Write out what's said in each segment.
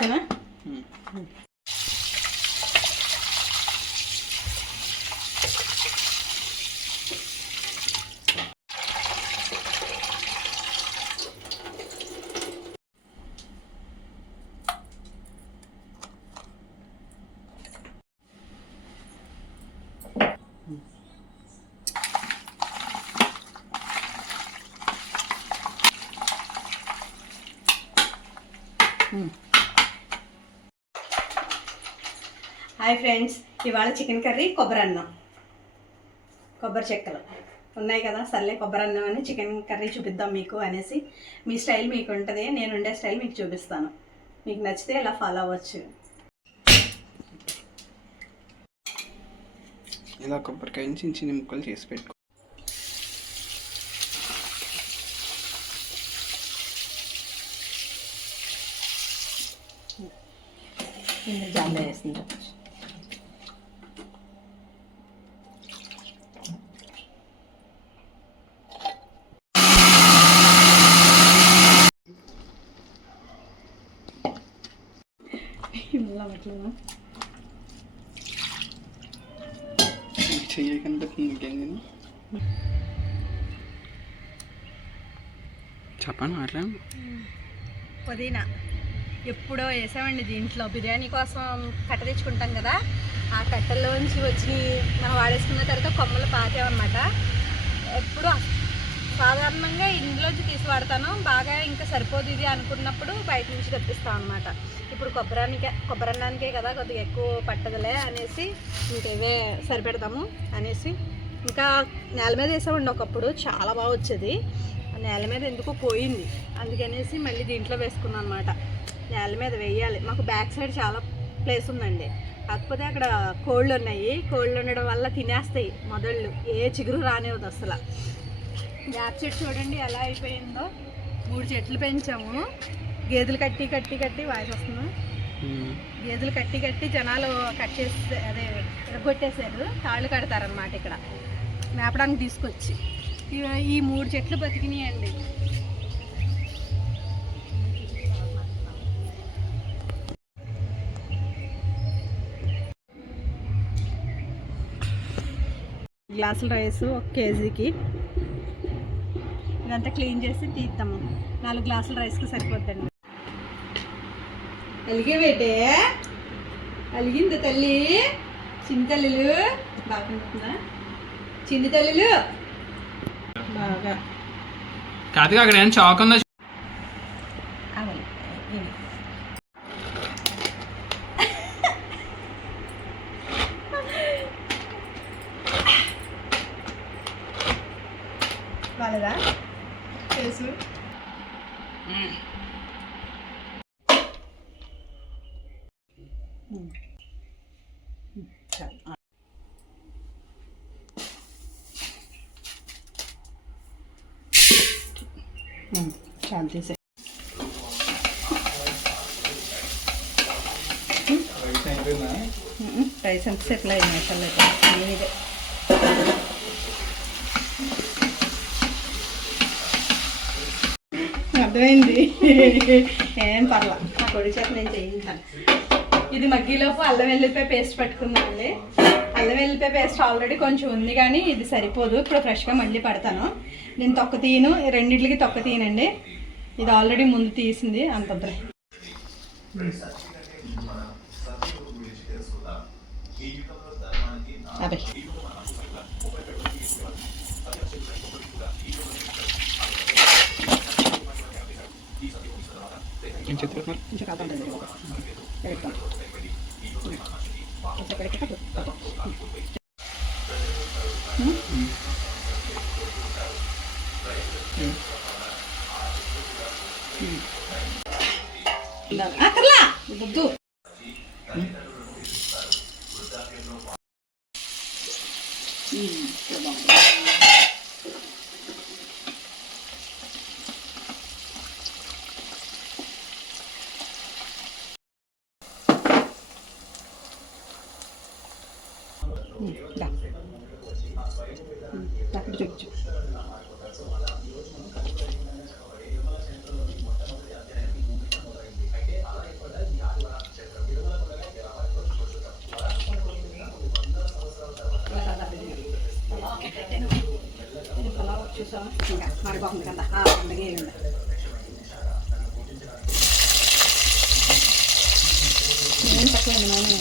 ఓకేనా? Hi friends, ఇవాళ chicken curry, కొబ్బరి అన్నం, కొబ్బరి చెక్కలు ఉన్నాయి కదా. సర్లే కొబ్బరి అన్నం అని చికెన్ కర్రీ చూపిద్దాం మీకు అనేసి. మీ స్టైల్ మీకు ఉంటుంది, నేను ఉండే స్టైల్ మీకు చూపిస్తాను. మీకు నచ్చితే ఇలా ఫాలో అవ్వచ్చు. ఇలా కొబ్బరికాయని చిన్న చిన్న ముక్కలు చేసి పెట్టుకో. జామ్లో వేస్తుంది. చెయ్యి కనిపిస్తుంది. చెప్పండి అట్లా. పుదీనా ఎప్పుడో వేసామండి దీంట్లో. బిర్యానీ కోసం కట్ట తెచ్చుకుంటాం కదా, ఆ కట్టెల్లోంచి వచ్చి మనం వాడేసుకున్న తర్వాత కొమ్మలు పాకామన్నమాట. ఎప్పుడు సాధారణంగా ఇంట్లోంచి తీసి వాడతాను. బాగా ఇంకా సరిపోదు ఇది అనుకున్నప్పుడు బయట నుంచి తెప్పిస్తాం అనమాట. ఇప్పుడు కొబ్బరి అన్నానికే కదా కొద్దిగా ఎక్కువ పట్టదులే అనేసి ఇంకేవే సరిపెడతాము అనేసి. ఇంకా నేల మీద వేసామండి ఒకప్పుడు, చాలా బాగా వచ్చేది. నేల మీద ఎందుకో పోయింది, అందుకనేసి మళ్ళీ దీంట్లో వేసుకున్నాను అనమాట. నేల మీద వేయాలి. మాకు బ్యాక్ సైడ్ చాలా ప్లేస్ ఉందండి, కాకపోతే అక్కడ కోళ్ళు ఉన్నాయి. కోళ్ళు ఉండడం వల్ల తినేస్తాయి మొదళ్ళు, ఏ చిగురు రానివ్వదు అసలు. వేప చెట్టు చూడండి ఎలా అయిపోయిందో. 3 చెట్లు పెంచాము. గేదెలు కట్టి కట్టి కట్టి వాయిస్ వస్తుంది. గేదెలు కట్టి కట్టి జనాలు కట్ చేసి అదే ఎరగొట్టేశారు. తాళ్ళు కడతారనమాట ఇక్కడ మేపడానికి తీసుకొచ్చి. ఈ 3 చెట్లు బతికినాయండి. గ్లాసుల రైసు 1 కేజీకి. ఇదంతా క్లీన్ చేసి తీద్దాము. 4 గ్లాసుల రైస్కి సరిపోద్దండి. అలిగే వేటే అలిగింది తల్లి. చిన్న తల్లులు బాగా కనిపిస్తుందా? చిన్న తల్లులు బాగా కాదు. అక్కడ ఏం చాక్ ఉందా? బాగా చేసు చాలా తీసే. రైస్ ఎంత సెటిల్ అయింది అసలు నేనిదే. అర్థమైంది, ఏం పర్లా. నా కొడి చేత నేను చేయించాను. ఇది మగ్గిలోపు అల్లం వెల్లిపాయ పేస్ట్ పట్టుకున్నానండి. అల్లం వెల్లిపాయ పేస్ట్ ఆల్రెడీ కొంచెం ఉంది, కానీ ఇది సరిపోదు. ఇప్పుడు ఫ్రెష్గా మళ్ళీ పడతాను. నేను తొక్క తీయను, 2 తొక్క తీయనండి. ఇది ఆల్రెడీ ముందు తీసింది అంత. అదే అక్కర్లా వద్దు. అక్కడ చూపించు. నిమిషం ఇంకా మాడిపోతుంది కదా అందుకే నేను తక్కువ నూనె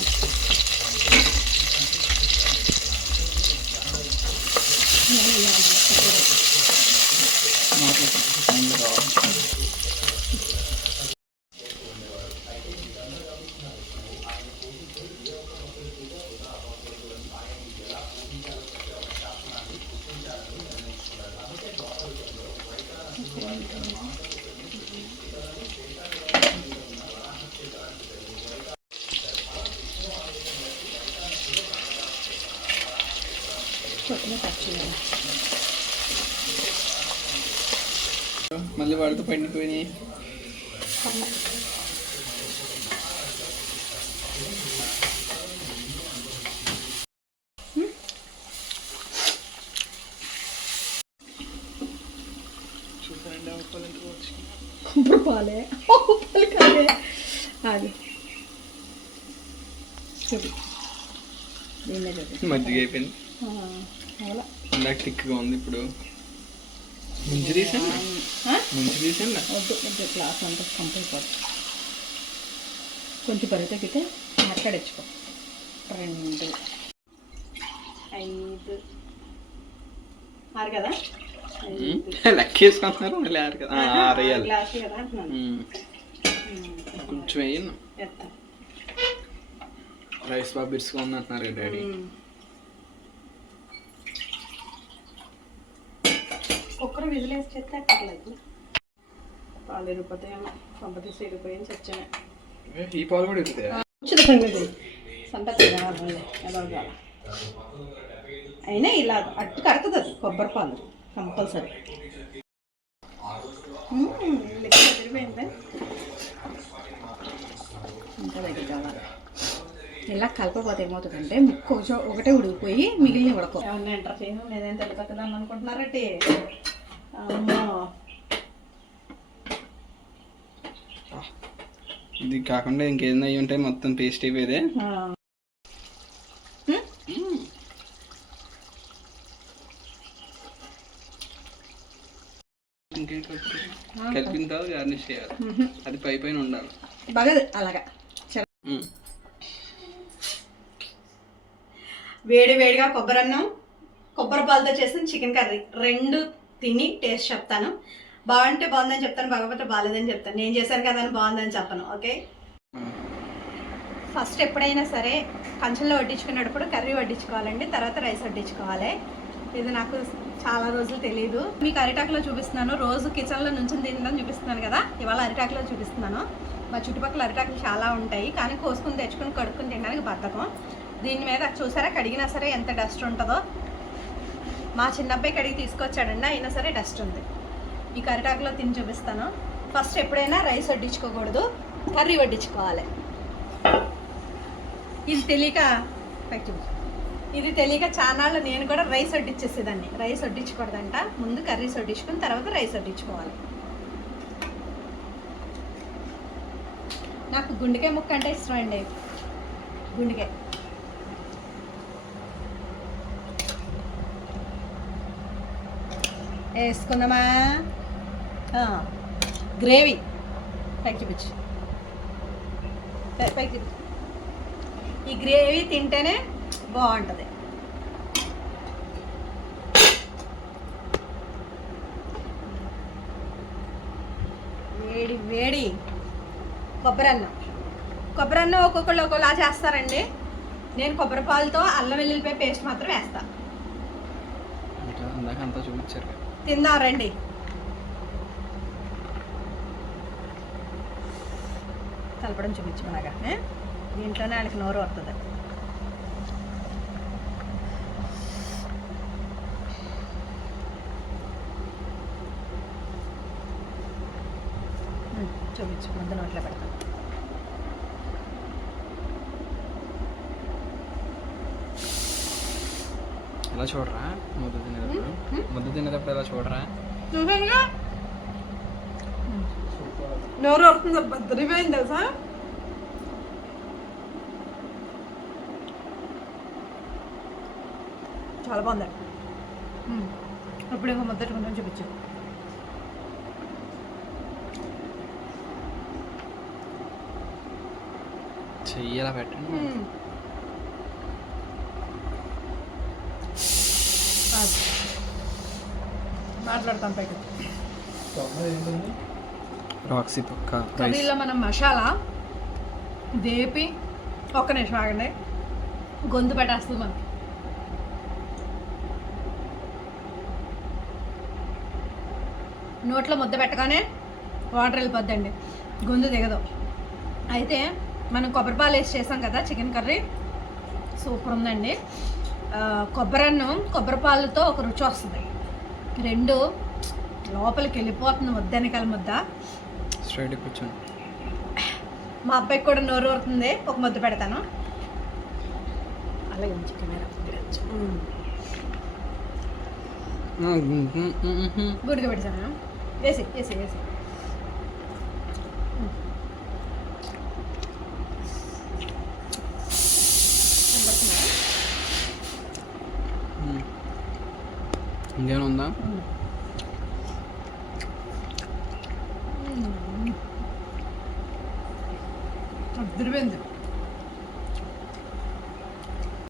మళ్ళీ వాడితో పండిపోయినాయి. చూసారండి ఉప్పాలు ఎంత వచ్చి ఉప్పాలే ఉప్పాలు కాదే అది చూడు దీనిలో చూడు మజ్జిగ అయిపోయింది. అలా ఇందాక థిక్గా ఉంది, ఇప్పుడు ముంచి తీసాను వద్దు వద్దు గ్లాస్ అంతా కంప్లీట్ కొంచెం బరువు తగ్గితే మాట్లాడచ్చుకో 2 5 6 కదా లెక్కేసుకుంటున్నారు మళ్ళీ 6 కదా 6 వేయాలి. గ్లాస్ కదా అంటున్నాను కొంచెం వేయను. రైస్ బాగా బిర్సుగా ఉంది అంటున్నారు కదా డాడీ. కుక్కర్ విజిలేసి చెప్తే అక్కర్లేదు. పాలు ఇరిగిపోతాయేమో పంపతీసి ఇరిగిపోయి చచ్చాను. ఈ పాలు కూడా ఇరుగుతాయి. సంపత్తి ఎలా అయినా ఇలా అట్టు కడుతుంది అది కొబ్బరి పాలు కంపల్సరీ. తిరిగిపోయింది ఇంకా దగ్గర కావాలి. ఇలా కలపపోతే ఏమవుతుందంటే ముక్క ఒకటే ఉడికిపోయి మిగిలిన ఉడకో. ఏమన్నా ఎంటర్ చేయను నేనేం తెలియకదాన్ని అనుకుంటున్నారటి. అమ్మో ఇది కాకుండా ఇంకేదైనా అయ్యి ఉంటాయి, మొత్తం పేస్ట్ అయిపోయేదే. కలిపిన తర్వాత గార్నిష్ చేయాలి. అది పై పైన ఉండాలి బాగా అలాగా. వేడి వేడిగా కొబ్బరి అన్నం, కొబ్బరి పాలతో చేసిన చికెన్ కర్రీ 2 తిని టేస్ట్ చెప్తాను. బాగుంటే బాగుందని చెప్తాను, బాగోకపోతే బాగాలేదని చెప్తాను. నేను చేశాను కదా అని బాగుందని చెప్పను. ఓకే, ఫస్ట్ ఎప్పుడైనా సరే కంచెంలో వడ్డించుకునేటప్పుడు కర్రీ వడ్డించుకోవాలండి, తర్వాత రైస్ వడ్డించుకోవాలి. ఇది నాకు చాలా రోజులు తెలియదు. మీకు అరిటాకులో చూపిస్తున్నాను, రోజు కిచెన్లో నుంచి తినడం చూపిస్తున్నాను కదా, ఇవాళ అరిటాకులో చూపిస్తున్నాను. మా చుట్టుపక్కల అరిటాకులు చాలా ఉంటాయి, కానీ కోసుకుని తెచ్చుకుని కడుక్కుని తినడానికి బద్ధకం. దీని మీద చూసారా కడిగినా సరే ఎంత డస్ట్ ఉంటుందో. మా చిన్నబ్బాయి కడిగి తీసుకొచ్చాడండి, అయినా సరే డస్ట్ ఉంది. ఈ అరిటాకులో తిని చూపిస్తాను. ఫస్ట్ ఎప్పుడైనా రైస్ వడ్డించుకోకూడదు, కర్రీ వడ్డించుకోవాలి. ఇది తెలియక చానాళ్ళు నేను కూడా రైస్ వడ్డించేసేదాన్ని. రైస్ వడ్డించకూడదంట, ముందు కర్రీస్ వడ్డించుకుని తర్వాత రైస్ వడ్డించుకోవాలి. నాకు గుండెకాయ ముక్క అంటే ఇష్టం అండి. గుండెకాయ వేసుకుందామా. గ్రేవీ పైకి చూపించు, పైకి చూపించు. ఈ గ్రేవీ తింటేనే బాగుంటుంది. వేడి వేడి కొబ్బరి అన్నం. కొబ్బరి అన్నం ఒక్కొక్కళ్ళు ఒక్కొక్కలా చేస్తారండి. నేను కొబ్బరి పాలతో అల్లం వెల్లుల్లిపాయ పేస్ట్ మాత్రం వేస్తా. తిందాం రండి. కలపడం చూపించమనగా దీంట్లోనే వాళ్ళకి నోరు వస్తుంది. చూపించు, ముందు నోట్లో పెడతాను. ఎలా చూడరా ముద్ద తినేటప్పుడు ఎలా చూడరా. నోరు వస్తుంది, బద్దరిపోయింది తెలుసా. చాలా బాగుంది. ఇప్పుడు ఇంకో ముద్దట్టుకుంటాం చూపించు. చెయ్యలా పెట్టండి. మాట్లాడతాం పైకి. రాక్సీ పక్క కర్రీలో మనం మసాలా దేపి ఒక్క నిమిషం ఆగండి, గొంతు పెట్టేస్తుంది మనకి. నోట్లో ముద్ద పెట్టగానే వాటర్ వెళ్ళిపోద్దండి, గొంతు దిగదు. అయితే మనం కొబ్బరిపాలు వేసి చేసాం కదా చికెన్ కర్రీ, సూపర్ ఉందండి. కొబ్బరన్నం కొబ్బరిపాలతో ఒక రుచి వస్తుంది, రెండు లోపలికి వెళ్ళిపోతుంది ముద్ద వెనకాల ముద్ద. స్ట్రైట్ కూర్చోండి. మా అబ్బాయికి కూడా నోరు ఊరుతుంది, ఒక ముద్ద పెడతాను. అలాగే ఉంచి కెమెరా గుడిగా పెడతాను. వేసి వేసి వేసి ఇంకేమైనా ఉందా? అద్దరిపోయింది.